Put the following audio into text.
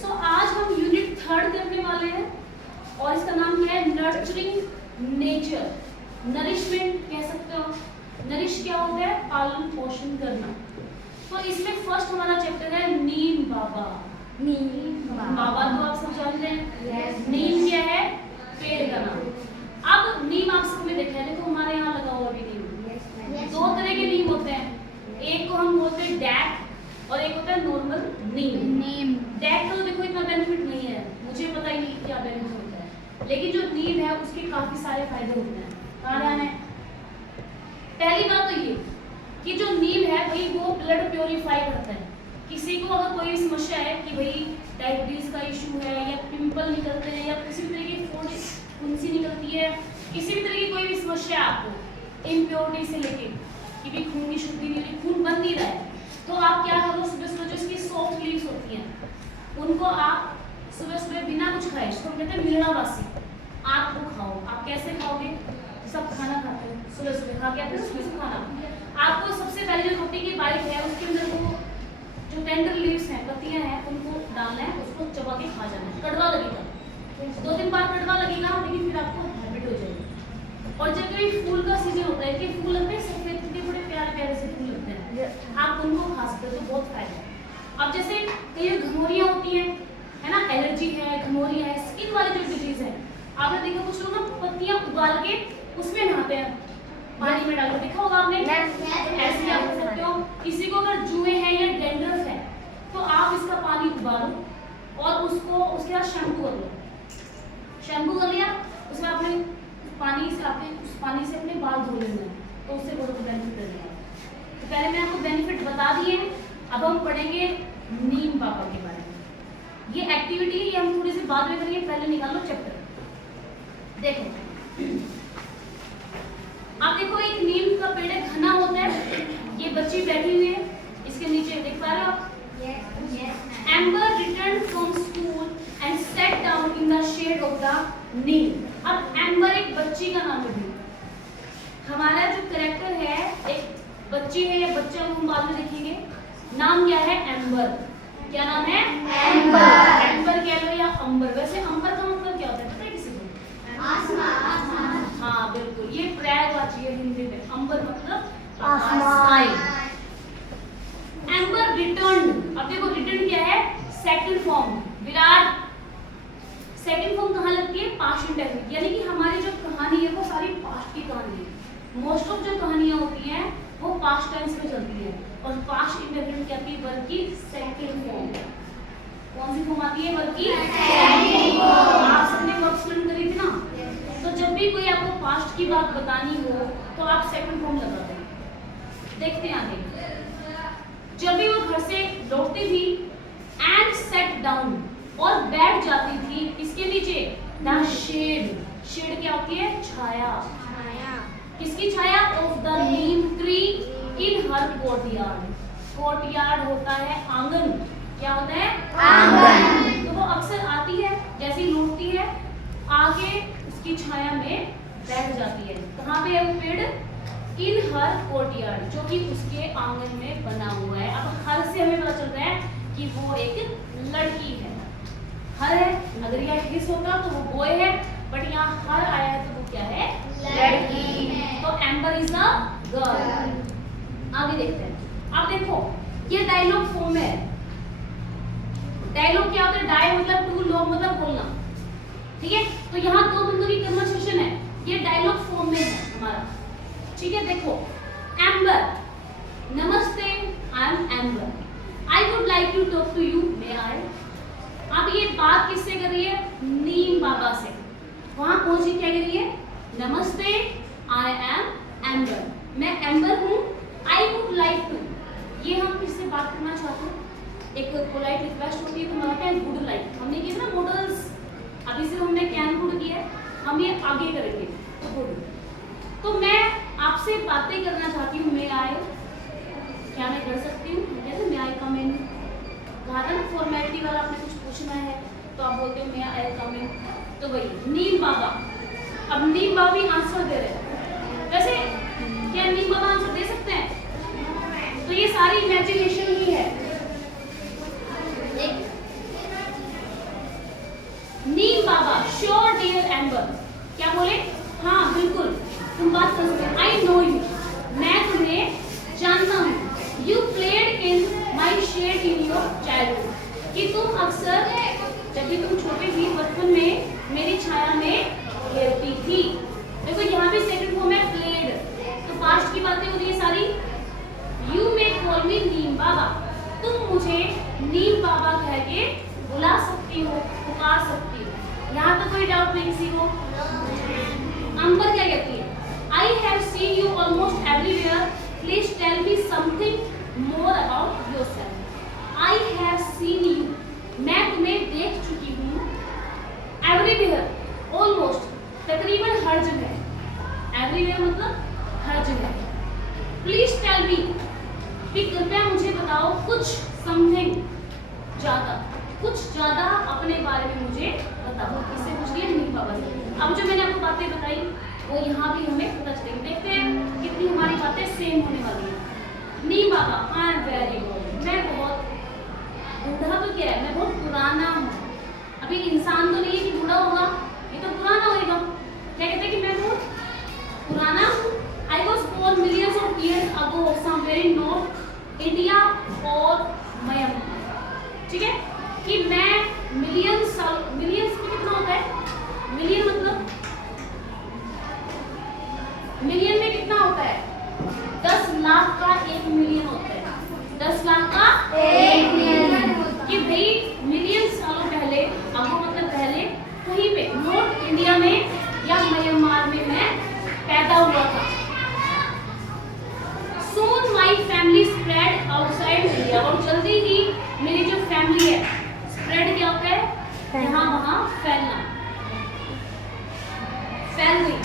सो आज हम यूनिट 3 करने वाले हैं और इसका नाम क्या है, नर्चरिंग नेचर। नरिशमेंट कह सकते हो, नरिश क्या होता है, पालन पोषण करना। तो इसमें फर्स्ट हमारा चैप्टर है नीम बाबा। बाबा तो आप सब जानते हैं, नीम क्या है, पेड़ का नाम। अब नीम आप सबने देखा है, देखो हमारे यहाँ लगा हुआ भी नीम। दो तरह के नीम होते हैं, एक को हम बोलते हैं डैक और एक होता है नॉर्मल नीम। डैक का तो देखो इतना बेनिफिट नहीं है, मुझे पता ही नहीं क्या बेनिफिट होता है, लेकिन जो नीम है उसके काफी सारे फायदे होते हैं। कहाँ ध्यान है? पहली बात तो ये कि जो नीम है भाई वो ब्लड प्योरीफाई करता है। किसी को अगर कोई समस्या है कि भाई डायबिटीज का इशू है या पिंपल निकलते हैं या किसी भी तरह की फुंसी निकलती है, किसी भी तरह की कोई भी समस्या है आपको, इम्प्योरिटी से लेके कि भी खून की शुद्धि नहीं हुई, खून बन नहीं रहा है, तो आप क्या करो, सुबह सुबह जो इसकी सॉफ्ट लीव्स होती हैं उनको आप सुबह सुबह बिना कुछ खाए, इसको कहते हैं मिलनावासी, आप वो खाओ। आप कैसे खाओगे? सब खाना खाते हो, सुबह सुबह खा के आते हो सुबह खाना। आपको सबसे पहले जो रोटी की बाइट है उसके अंदर वो जो टेंडर लीव्स हैं, पत्तियां हैं, उनको डालना है, उसको चबा के खा जाना है। कड़वा लगेगा, 2 दिन बाद कड़वा लगेगा, लेकिन फिर आपको हैबिट हो जाएगी। और जब कोई फूल का सीजन होता है कि फूल लगते हैं सफेद के बड़े प्यारे प्यारे से फूल लगते हैं, आप उनको खा सकते हो, तो बहुत फायदा है। अब जैसे कई घमौरियाँ होती हैं, है ना, एलर्जी है, घमौरियाँ है, स्किन वाली जो डिजीज है, आपने देखा कुछ लोग ना पत्तियां उबाल के उसमें नहाते हैं, पानी में डाल के, देखा होगा आपने। ऐसे आप कर सकते हो। किसी को अगर जुए हैं या डेंड्रफ है तो आप इसका पानी उबालो और उसको उसके साथ शैम्पू कर लो। शैम्पू कर लिया, उसमें आपने पानी से उस पानी से अपने बाल धो लेना है, तो उससे बहुत बेनिफिट रहेगा। तो पहले मैं आपको बेनिफिट बता दिए, अब हम पढ़ेंगे नीम बाबा के बारे में। ये एक्टिविटी ये हम थोड़ी सी बाद में करेंगे, पहले निकालो चैप्टर। देखो आप देखो, एक नीम का पेड़ घना होता है, ये बच्ची बैठी हुई है, इसके नीचे देख पा रहे हो आप? Amber return from school and set down in the shade of the neem. अब एम्बर एक बच्ची का नाम है। हमारा जो कैरेक्टर है एक बच्ची है या बच्चा, हम बाद में देखेंगे। नाम क्या है? एम्बर। क्या नाम है? एम्बर। एम्बर कह लो या अंबर। वैसे अंबर का मतलब क्या होता है पता है किसी को? आसमान। हाँ बिल्कुल, ये प्रयागवाची है हिंदी में। अंबर मतलब आसमान। Amber return. अब देखो रिटर्न क्या है? Second form. Virat second form कहाँ लगती है? पास्ट इंडेफिनिट, यानी कि हमारी जो कहानी है वो सारी पास्ट की कहानी है। मोस्ट ऑफ जो कहानियां होती हैं वो पास्ट टेंस में चलती है, और पास्ट इंडेफिनिट क्या आती है? वर्ब की सेकंड फॉर्म। कौन सी फॉर्म आती है? वर्ब की सेकंड फॉर्म। आप सबने वर्ब स्टडी करी थी ना, तो जब भी कोई आपको पास्ट की बात बतानी हो तो आप सेकंड फॉर्म लगाते हैं। देखते हैं आगे। जब भी वो घर से लौटती थी एंड सेट डाउन, और बैठ जाती थी इसके नीचे, द शेड। शेड क्या होती है? छाया। किसकी छाया? Of the neem tree in her courtyard. Courtyard होता है आंगन। क्या होता है? आंगन। तो वो अक्सर आती है, जैसी लौटती है आके उसकी छाया में बैठ जाती है। कहाँ पे है वो पेड़? इन हर कोर्टयार्ड, जो कि उसके आंगन में बना हुआ है। अब हर से हमें पता चल रहा है कि वो एक लड़की है। हर है, अगर यह हिस होता तो वो बॉय है, बट यहाँ हर आया है तो वो क्या है? लड़की है। तो एम्बर इज द गर्ल। आगे देखते हैं। अब देखो ये डायलॉग फॉर्म है। डायलॉग क्या होता है? डाय मतलब टू, लॉग मतलब बोलना, ठीक है? तो यहाँ दो बिंदु की कन्वर्सेशन है, ये डायलॉग फॉर्म में है हमारा, ठीक है? देखो एम्बर, नमस्ते, I am Amber, I would like to talk to you, may I. अब ये बात किससे कर रही है? नीम बाबा से। वहां पहुंची क्या कर रही है? नमस्ते, आई एम एम्बर, मैं एम्बर हूँ, आई वुड लाइक टू, ये हम किससे बात करना चाहते हैं? एक पोलाइट रिक्वेस्ट होती है, तो हमारा क्या? Would like. हमने किया ना मॉडल्स, अभी से हमने कैन वुड किया है, हम ये आगे करेंगे वुड। तो मैं आपसे बातें करना चाहती हूँ, मे आई, क्या मैं कर सकती हूँ? कैसे? मे आई कम इन। कहा था ना फॉर्मेलिटी वाला, आपने कुछ पूछना है तो आप बोलते हो मे आई कम इन। तो वही नीम बाबा। अब नीम बाबा भी आंसर दे रहे हैं। वैसे क्या नीम बाबा आंसर दे सकते हैं? तो ये सारी इमेजिनेशन ही है। एक श्योर डियर एम्बर, क्या बोले? हाँ बिल्कुल, तुम बात कर सकते हो। आई नो यू, मैं तुम्हें जानता हूँ। You played in my shade in your childhood, कि तुम अक्सर जब भी तुम छोटी थी बचपन में मेरी छाया में खेलती थी। देखो यहाँ पे सेकंड फॉर्म है प्लेड, तो पास्ट की बातें हो रही है सारी। यू मे कॉल मी नीम बाबा, तुम मुझे नीम बाबा कह के बुला सकती हो, पुकार सकती हो। यहाँ तो कोई डाउट नहीं किसी को। अंबर क्या कहती है? I have seen you almost everywhere, please tell me something more about yourself. I have seen you, मैं तुम्हें देख चुकी हूँ। एवरीवेयर, ऑलमोस्ट, तकरीबन हर जगह। एवरीवेयर मतलब हर जगह। प्लीज टेल मी, भी कृपया मुझे बताओ कुछ, समथिंग ज्यादा, कुछ ज्यादा अपने बारे में मुझे बताओ। इससे पूछ लिया नीम बाबा से। अब जो मैंने आपको बातें बताई वो यहाँ भी हमें पता चलेगी। देखते हैं कितनी हमारी बातें सेम होने वाली है। नीम बाबा, हाँ वेरी गुड, मैं बहुत बूढ़ा तो क्या है, मैं बहुत पुराना हूँ। अभी इंसान तो नहीं है कि बूढ़ा होगा, ये तो पुराना होगा। क्या कहते हैं कि मैं बहुत पुराना हूँ। I was born millions of years ago somewhere in North India और Myanmar। ठीक है, कि मैं मिलियंस में कितना होता है? मिलियन मतलब मिलियन में कितना होता है? 10 लाख का 1 मिलियन होता है। 10 लाख का 1 मिलियन, कि भाई मिलियन सालों पहले, अब मतलब पहले कहीं पे नॉर्थ इंडिया में या म्यांमार में मैं पैदा हुआ था। Soon my family spread outside India, और जल्दी ही मेरी जो फैमिली है, स्प्रेड क्या होता है? यहाँ वहाँ फैलना, फैल गई।